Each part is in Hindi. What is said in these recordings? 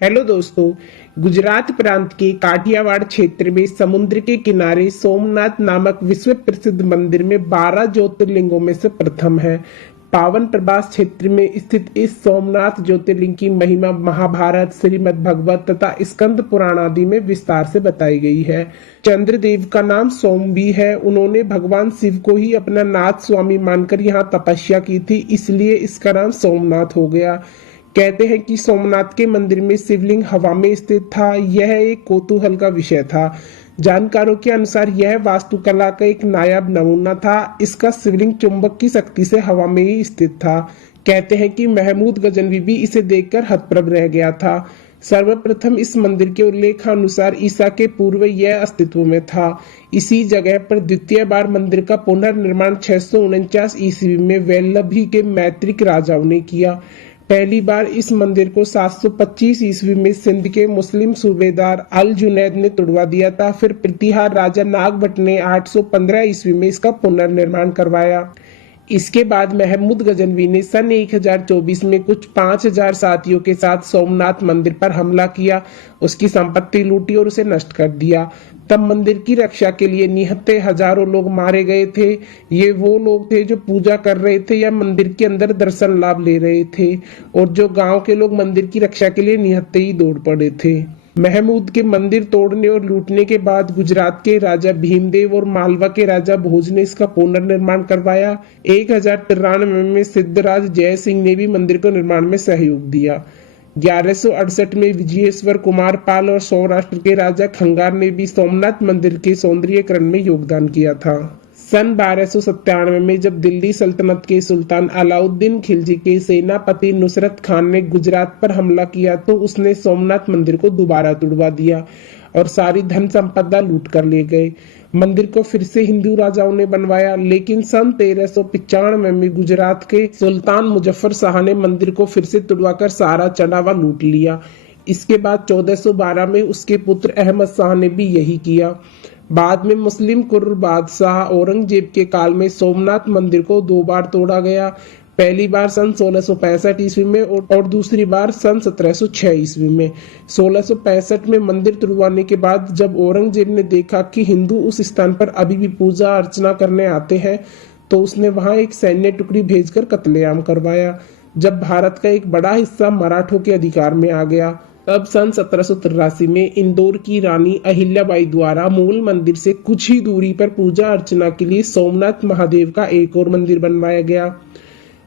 हेलो दोस्तों। गुजरात प्रांत के काठियावाड़ क्षेत्र में समुद्र के किनारे सोमनाथ नामक विश्व प्रसिद्ध मंदिर में 12 ज्योतिर्लिंगों में से प्रथम है। पावन प्रभास क्षेत्र में स्थित इस सोमनाथ ज्योतिर्लिंग की महिमा महाभारत, श्रीमद् भगवत तथा स्कंद पुराण आदि में विस्तार से बताई गई है। चंद्रदेव का नाम सोम भी है। उन्होंने भगवान शिव को ही अपना नाथ स्वामी मानकर यहाँ तपस्या की थी, इसलिए इसका नाम सोमनाथ हो गया। कहते हैं कि सोमनाथ के मंदिर में शिवलिंग हवा में स्थित था। यह एक कौतूहल का विषय था। जानकारों के अनुसार यह वास्तुकला का एक नायाब नमूना था। इसका शिवलिंग चुंबक की शक्ति से हवा में ही स्थित था। कहते हैं कि महमूद गजनवी भी इसे देखकर हतप्रभ रह गया था। सर्वप्रथम इस मंदिर के उल्लेखानुसार ईसा के पूर्व यह अस्तित्व में था। इसी जगह पर द्वितीय बार मंदिर का पुनर्निर्माण 649 ईस्वी में वैल्लभी के मैत्रिक राजाओं ने किया। पहली बार इस मंदिर को 725 ईस्वी में सिंध के मुस्लिम सूबेदार अल जुनैद ने तुड़वा दिया था। फिर प्रतिहार राजा नागभट्ट ने 815 ईस्वी में इसका पुनर्निर्माण करवाया। इसके बाद महमूद गजनवी ने सन 1024 में कुछ 5000 साथियों के साथ सोमनाथ मंदिर पर हमला किया, उसकी संपत्ति लूटी और उसे नष्ट कर दिया। तब मंदिर की रक्षा के लिए निहत्थे हजारों लोग मारे गए थे। ये वो लोग थे जो पूजा कर रहे थे या मंदिर के अंदर दर्शन लाभ ले रहे थे, और जो गांव के लोग मंदिर की रक्षा के लिए निहत्थे ही दौड़ पड़े थे। महमूद के मंदिर तोड़ने और लूटने के बाद गुजरात के राजा भीमदेव और मालवा के राजा भोज ने इसका पुनर्निर्माण करवाया। 1093 में सिद्धराज जय सिंह ने भी मंदिर को निर्माण में सहयोग दिया। 1168 में विजयेश्वर कुमार पाल और सौराष्ट्र के राजा खंगार ने भी सोमनाथ मंदिर के सौंदर्यीकरण में योगदान किया था। सन 1297 में जब दिल्ली सल्तनत के सुल्तान अलाउद्दीन खिलजी के सेनापति नुसरत खान ने गुजरात पर हमला किया तो उसने सोमनाथ मंदिर को दोबारा तुड़वा दिया और सारी धन संपदा लूट कर ले गए। मंदिर को फिर से हिंदू राजाओं ने बनवाया, लेकिन सन 1395 में गुजरात के सुल्तान मुजफ्फर शाह ने मंदिर को फिर से तुड़वाकर सारा चढ़ावा लूट लिया। इसके बाद 1412 में उसके पुत्र अहमद शाह ने भी यही किया। बाद में मुस्लिम कुर्र बादशाह औरंगजेब के काल में सोमनाथ मंदिर को 2 बार तोड़ा गया। पहली बार सन 1665 ईस्वी में और दूसरी बार सन 1706 ईस्वी में। 1665 में मंदिर तुड़वाने के बाद जब औरंगजेब ने देखा कि हिंदू उस स्थान पर अभी भी पूजा अर्चना करने आते हैं, तो उसने वहां एक सैन्य टुकड़ी भेजकर कत्लेआम करवाया। जब भारत का एक बड़ा हिस्सा मराठों के अधिकार में आ गया, तब सन 1783 में इंदौर की रानी अहिल्याबाई द्वारा मूल मंदिर से कुछ ही दूरी पर पूजा अर्चना के लिए सोमनाथ महादेव का एक और मंदिर बनवाया गया।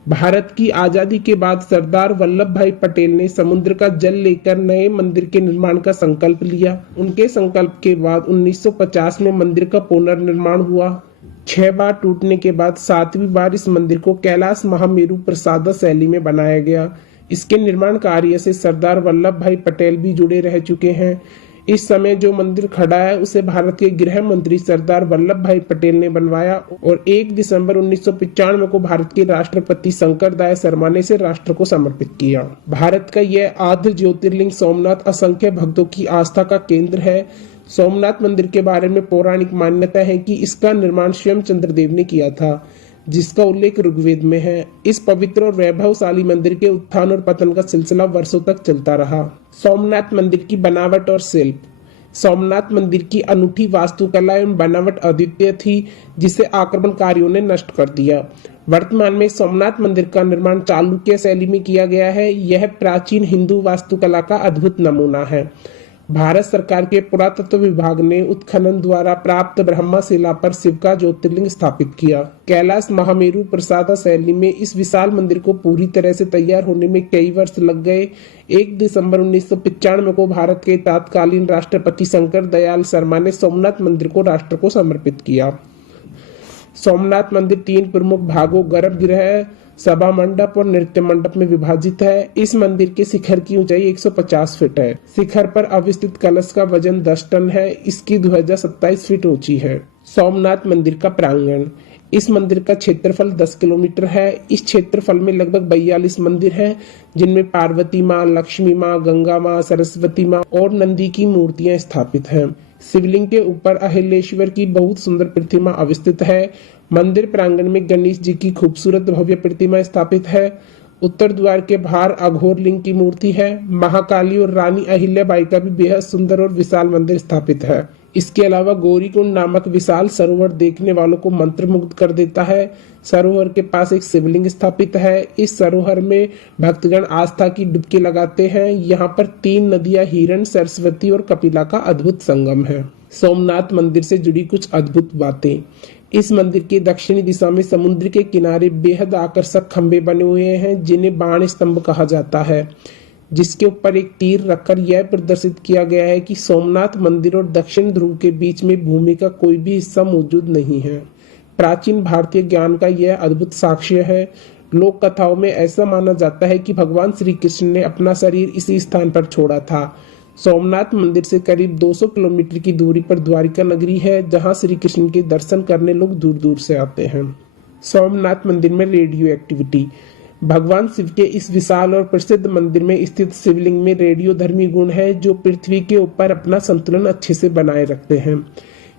भारत की आजादी के बाद सरदार वल्लभ भाई पटेल ने समुद्र का जल लेकर नए मंदिर के निर्माण का संकल्प लिया। उनके संकल्प के बाद 1950 में मंदिर का पुनर्निर्माण हुआ। 6 बार टूटने के बाद 7वीं बार इस मंदिर को कैलाश महामेरु प्रसाद शैली में बनाया गया। इसके निर्माण कार्य से सरदार वल्लभ भाई पटेल भी जुड़े रह चुके हैं। इस समय जो मंदिर खड़ा है उसे भारत के गृह मंत्री सरदार वल्लभ भाई पटेल ने बनवाया और 1 दिसंबर 1995 को भारत के राष्ट्रपति शंकर दयाल शर्मा ने इसे राष्ट्र को समर्पित किया। भारत का यह आद्य ज्योतिर्लिंग सोमनाथ असंख्य भक्तों की आस्था का केंद्र है। सोमनाथ मंदिर के बारे में पौराणिक मान्यता है कि इसका निर्माण स्वयं चंद्रदेव ने किया था, जिसका उल्लेख ऋग्वेद में है। इस पवित्र और वैभवशाली मंदिर के उत्थान और पतन का सिलसिला वर्षों तक चलता रहा। सोमनाथ मंदिर की बनावट और शिल्प। सोमनाथ मंदिर की अनूठी वास्तुकला एवं बनावट अद्वितीय थी, जिसे आक्रमणकारियों ने नष्ट कर दिया। वर्तमान में सोमनाथ मंदिर का निर्माण चालुक्य शैली में किया गया है। यह प्राचीन हिंदू वास्तुकला का अद्भुत नमूना है। भारत सरकार के पुरातत्व विभाग ने उत्खनन द्वारा प्राप्त ब्रह्मशिला पर शिव का ज्योतिर्लिंग स्थापित किया। कैलाश महामेरु प्रसाद शैली में इस विशाल मंदिर को पूरी तरह से तैयार होने में कई वर्ष लग गए। 1 दिसंबर 1995 को भारत के तत्कालीन राष्ट्रपति शंकर दयाल शर्मा ने सोमनाथ मंदिर को राष्ट्र को समर्पित किया। सोमनाथ मंदिर 3 प्रमुख भागों गर्भगृह, सभा मंडप और नृत्य मंडप में विभाजित है। इस मंदिर के शिखर की ऊंचाई 150 फीट है। शिखर पर अवस्थित कलश का वजन 10 टन है। इसकी ध्वजा 27 फीट ऊंची है। सोमनाथ मंदिर का प्रांगण। इस मंदिर का क्षेत्रफल 10 किलोमीटर है। इस क्षेत्रफल में लगभग 42 मंदिर हैं, जिनमें पार्वती माँ, लक्ष्मी माँ, गंगा माँ, सरस्वती माँ और नंदी की मूर्तियां स्थापित हैं। शिवलिंग के ऊपर अहिलेश्वर की बहुत सुंदर प्रतिमा अवस्थित है। मंदिर प्रांगण में गणेश जी की खूबसूरत भव्य प्रतिमा स्थापित है। उत्तर द्वार के बाहर अघोर लिंग की मूर्ति है। महाकाली और रानी अहिल्याबाई का भी बेहद सुंदर और विशाल मंदिर स्थापित है। इसके अलावा गौरीकुंड नामक विशाल सरोवर देखने वालों को मंत्रमुग्ध कर देता है। सरोवर के पास एक शिवलिंग स्थापित है। इस सरोवर में भक्तगण आस्था की डुबकी लगाते हैं। यहाँ पर 3 नदियां हिरण, सरस्वती और कपिला का अद्भुत संगम है। सोमनाथ मंदिर से जुड़ी कुछ अद्भुत बातें। इस मंदिर के दक्षिणी दिशा में समुद्र के किनारे बेहद आकर्षक खंभे बने हुए हैं, जिन्हें बाण स्तंभ कहा जाता है, जिसके ऊपर एक तीर रखकर यह प्रदर्शित किया गया है कि सोमनाथ मंदिर और दक्षिण ध्रुव के बीच में भूमि का कोई भी हिस्सा मौजूद नहीं है। प्राचीन भारतीय ज्ञान का यह अद्भुत साक्ष्य है। लोक कथाओं में ऐसा माना जाता है कि भगवान श्री कृष्ण ने अपना शरीर इसी स्थान पर छोड़ा था। सोमनाथ मंदिर से करीब 200 किलोमीटर की दूरी पर द्वारिका नगरी है, जहां श्री कृष्ण के दर्शन करने लोग दूर दूर से आते हैं। सोमनाथ मंदिर में रेडियो एक्टिविटी। भगवान शिव के इस विशाल और प्रसिद्ध मंदिर में स्थित शिवलिंग में रेडियोधर्मी गुण है, जो पृथ्वी के ऊपर अपना संतुलन अच्छे से बनाए रखते हैं।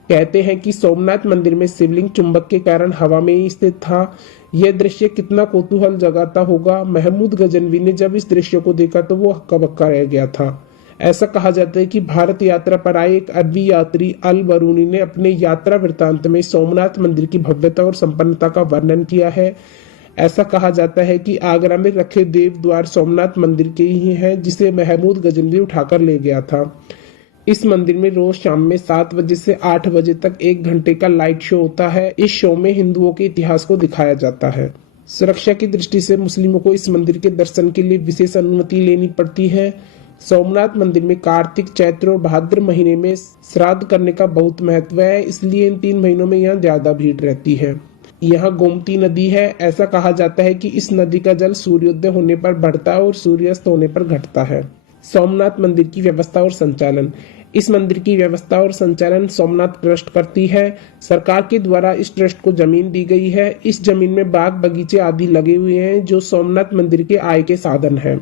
कहते हैं कि सोमनाथ मंदिर में शिवलिंग चुंबक के कारण हवा में ही स्थित था। यह दृश्य कितना कौतूहल जगाता होगा। महमूद गजनवी ने जब इस दृश्य को देखा तो वो हक्का बक्का रह गया था। ऐसा कहा जाता है कि भारत यात्रा पर आए एक अरबी यात्री अल बरूनी ने अपने यात्रा वृत्तांत में सोमनाथ मंदिर की भव्यता और संपन्नता का वर्णन किया है। ऐसा कहा जाता है कि आगरा में रखे देव द्वार सोमनाथ मंदिर के ही हैं, जिसे महमूद गजनवी उठाकर ले गया था। इस मंदिर में रोज शाम में 7 बजे से 8 बजे तक 1 घंटे का लाइट शो होता है। इस शो में हिंदुओं के इतिहास को दिखाया जाता है। सुरक्षा की दृष्टि से मुस्लिमों को इस मंदिर के दर्शन के लिए विशेष अनुमति लेनी पड़ती है। सोमनाथ मंदिर में कार्तिक, चैत्र और भाद्र महीने में श्राद्ध करने का बहुत महत्व है, इसलिए इन 3 महीनों में यहाँ ज्यादा भीड़ रहती है। यहाँ गोमती नदी है। ऐसा कहा जाता है कि इस नदी का जल सूर्योदय होने पर बढ़ता है और सूर्यास्त होने पर घटता है। सोमनाथ मंदिर की व्यवस्था और संचालन। इस मंदिर की व्यवस्था और संचालन सोमनाथ ट्रस्ट करती है। सरकार के द्वारा इस ट्रस्ट को जमीन दी गई है। इस जमीन में बाग बगीचे आदि लगे हुए हैं, जो सोमनाथ मंदिर के आय के साधन है।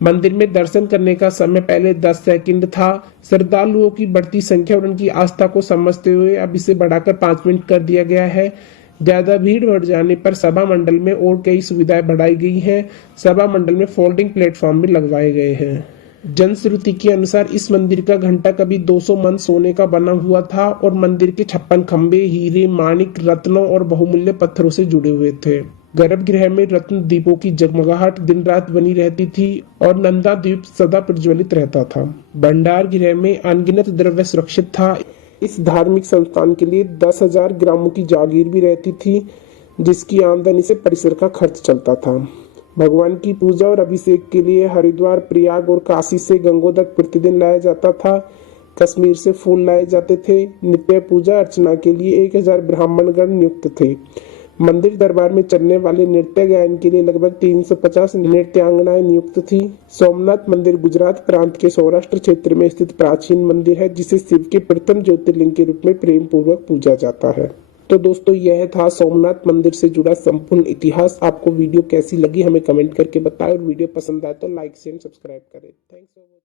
मंदिर में दर्शन करने का समय पहले 10 सेकंड था। श्रद्धालुओं की बढ़ती संख्या और उनकी आस्था को समझते हुए अब इसे बढ़ाकर 5 मिनट कर दिया गया है। ज्यादा भीड़ बढ़ जाने पर सभा मंडल में और कई सुविधाएं बढ़ाई गई हैं। सभा मंडल में फोल्डिंग प्लेटफॉर्म भी लगवाए गए हैं। जनश्रुति के अनुसार इस मंदिर का घंटा कभी 200 मन सोने का बना हुआ था और मंदिर के 56 खंभे हीरे, माणिक, रत्नों और बहुमूल्य पत्थरों से जुड़े हुए थे। गर्भगृह में रत्न दीपों की जगमगाहट दिन रात बनी रहती थी और नंदा द्वीप सदा प्रज्वलित रहता था। भंडार गृह में अनगिनत द्रव्य सुरक्षित था। इस धार्मिक संस्थान के लिए 10,000 ग्रामों की जागीर भी रहती थी, जिसकी आमदनी से परिसर का खर्च चलता था। भगवान की पूजा और अभिषेक के लिए हरिद्वार, प्रयाग और काशी से गंगोदक प्रतिदिन लाया जाता था। कश्मीर से फूल लाए जाते थे। नित्य पूजा अर्चना के लिए 1000 ब्राह्मणगण नियुक्त थे। मंदिर दरबार में चलने वाले नृत्य गायन के लिए लगभग 350 नृत्यांगनाएं नियुक्त थी। सोमनाथ मंदिर गुजरात प्रांत के सौराष्ट्र क्षेत्र में स्थित प्राचीन मंदिर है, जिसे शिव के प्रथम ज्योतिर्लिंग के रूप में प्रेम पूर्वक पूजा जाता है। तो दोस्तों, यह था सोमनाथ मंदिर से जुड़ा संपूर्ण इतिहास। आपको वीडियो कैसी लगी हमें कमेंट करके बताएं और वीडियो पसंद आए तो लाइक शेयर सब्सक्राइब करें। थैंक्स।